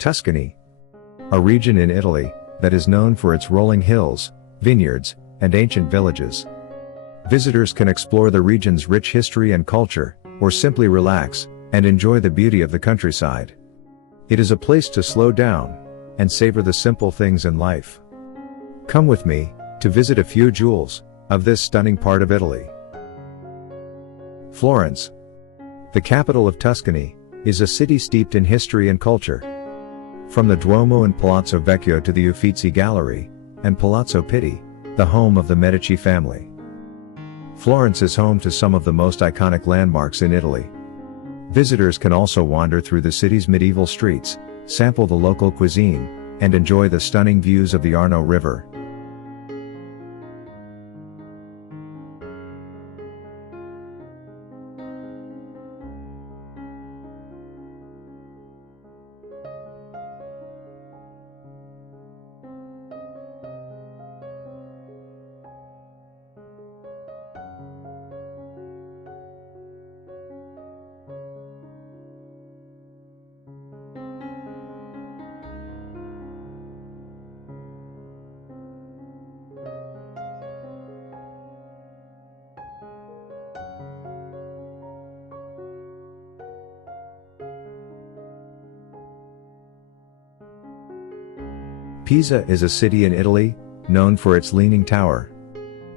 Tuscany, a region in Italy that is known for its rolling hills, vineyards, and ancient villages. Visitors can explore the region's rich history and culture, or simply relax and enjoy the beauty of the countryside. It is a place to slow down and savor the simple things in life. Come with me to visit a few jewels of this stunning part of Italy. Florence, the capital of Tuscany, is a city steeped in history and culture. From the Duomo and Palazzo Vecchio to the Uffizi Gallery and Palazzo Pitti, the home of the Medici family. Florence is home to some of the most iconic landmarks in Italy. Visitors can also wander through the city's medieval streets, sample the local cuisine, and enjoy the stunning views of the Arno River. Pisa is a city in Italy, known for its Leaning Tower.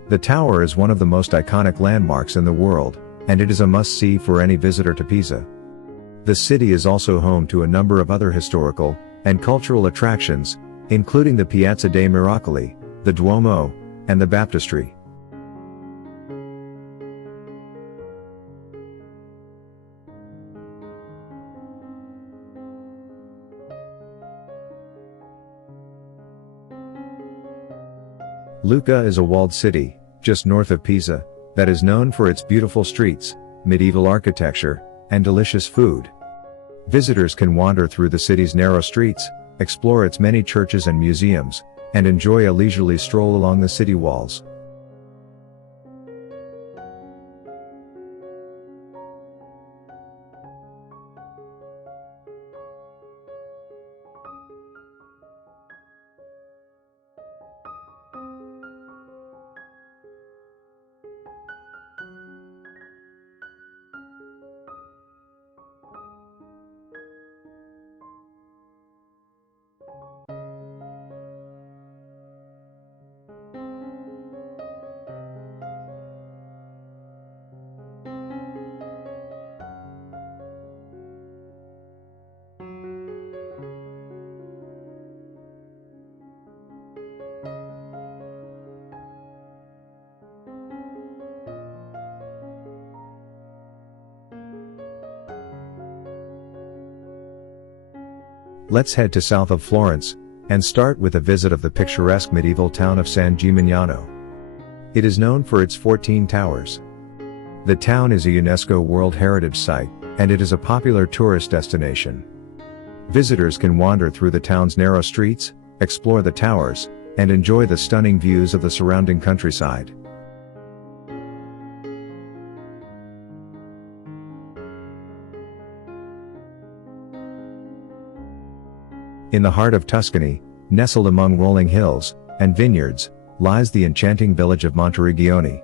The tower is one of the most iconic landmarks in the world, and it is a must-see for any visitor to Pisa. The city is also home to a number of other historical and cultural attractions, including the Piazza dei Miracoli, the Duomo, and the Baptistery. Lucca is a walled city, just north of Pisa, that is known for its beautiful streets, medieval architecture, and delicious food. Visitors can wander through the city's narrow streets, explore its many churches and museums, and enjoy a leisurely stroll along the city walls. Let's head to south of Florence, and start with a visit of the picturesque medieval town of San Gimignano. It is known for its 14 towers. The town is a UNESCO World Heritage Site, and it is a popular tourist destination. Visitors can wander through the town's narrow streets, explore the towers, and enjoy the stunning views of the surrounding countryside. In the heart of Tuscany, nestled among rolling hills and vineyards, lies the enchanting village of Monteriggioni.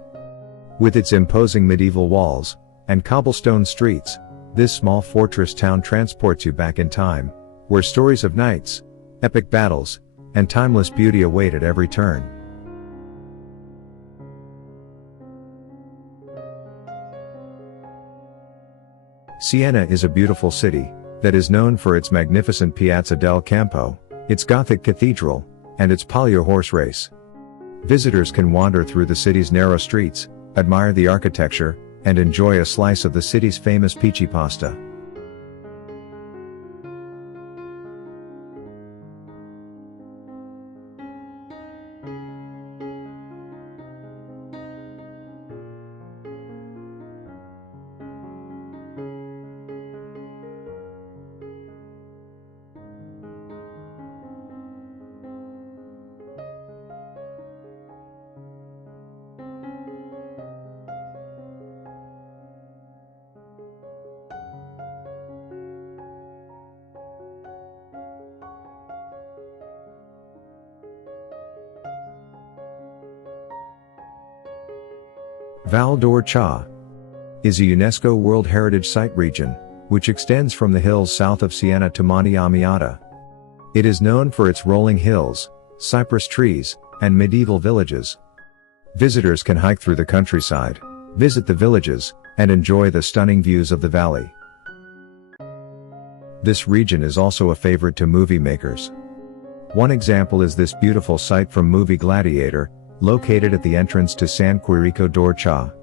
With its imposing medieval walls and cobblestone streets, this small fortress town transports you back in time, where stories of knights, epic battles, and timeless beauty await at every turn. Siena is a beautiful city that is known for its magnificent Piazza del Campo, its Gothic cathedral, and its Palio horse race. Visitors can wander through the city's narrow streets, admire the architecture, and enjoy a slice of the city's famous peachy pasta. Val d'Orcia is a UNESCO World Heritage Site region, which extends from the hills south of Siena to Monte Amiata. It is known for its rolling hills, cypress trees, and medieval villages. Visitors can hike through the countryside, visit the villages, and enjoy the stunning views of the valley. This region is also a favorite to movie makers. One example is this beautiful site from movie Gladiator, located at the entrance to San Quirico d'Orcia.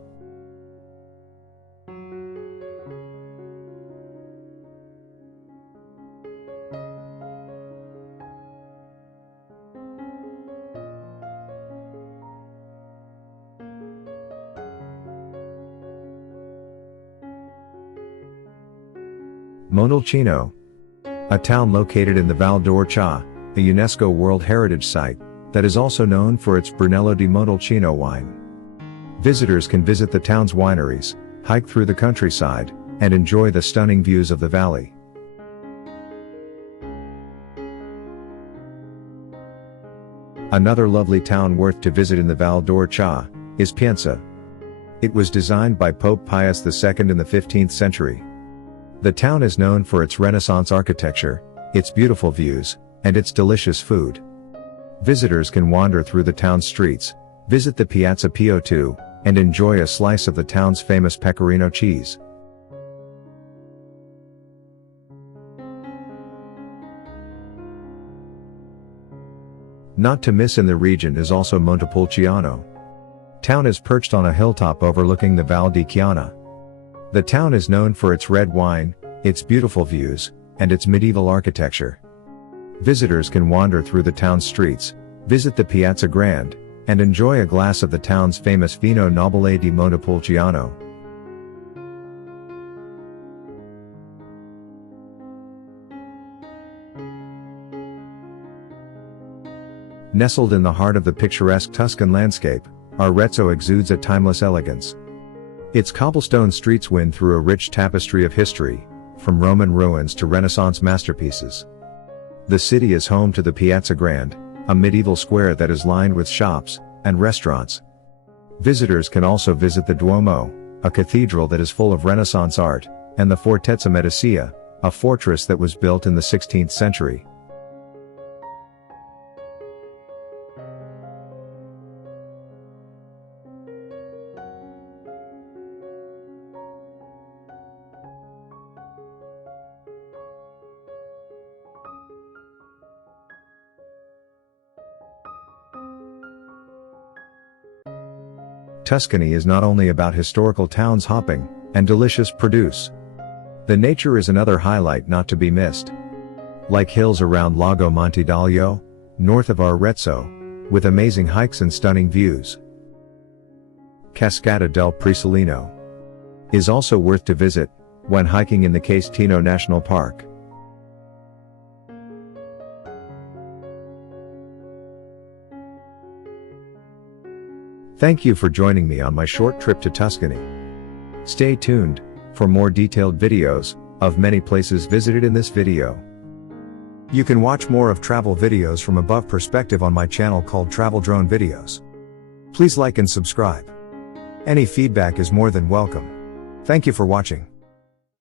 Montalcino, a town located in the Val d'Orcia, a UNESCO World Heritage Site, that is also known for its Brunello di Montalcino wine. Visitors can visit the town's wineries, hike through the countryside, and enjoy the stunning views of the valley. Another lovely town worth to visit in the Val d'Orcia is Pienza. It was designed by Pope Pius II in the 15th century. The town is known for its Renaissance architecture, its beautiful views, and its delicious food. Visitors can wander through the town's streets, visit the Piazza Pio II, and enjoy a slice of the town's famous pecorino cheese. Not to miss in the region is also Montepulciano. Town is perched on a hilltop overlooking the Val di Chiana. The town is known for its red wine, its beautiful views, and its medieval architecture. Visitors can wander through the town's streets, visit the Piazza Grande, and enjoy a glass of the town's famous Vino Nobile di Montepulciano. Nestled in the heart of the picturesque Tuscan landscape, Arezzo exudes a timeless elegance. Its cobblestone streets wind through a rich tapestry of history, from Roman ruins to Renaissance masterpieces. The city is home to the Piazza Grande, a medieval square that is lined with shops and restaurants. Visitors can also visit the Duomo, a cathedral that is full of Renaissance art, and the Fortezza Medicia, a fortress that was built in the 16th century. Tuscany is not only about historical towns hopping and delicious produce. The nature is another highlight not to be missed. Like hills around Lago Montedoglio, north of Arezzo, with amazing hikes and stunning views. Cascata del Presolino is also worth to visit when hiking in the Casentino National Park. Thank you for joining me on my short trip to Tuscany. Stay tuned for more detailed videos of many places visited in this video. You can watch more of travel videos from above perspective on my channel called Travel Drone Videos. Please like and subscribe. Any feedback is more than welcome. Thank you for watching.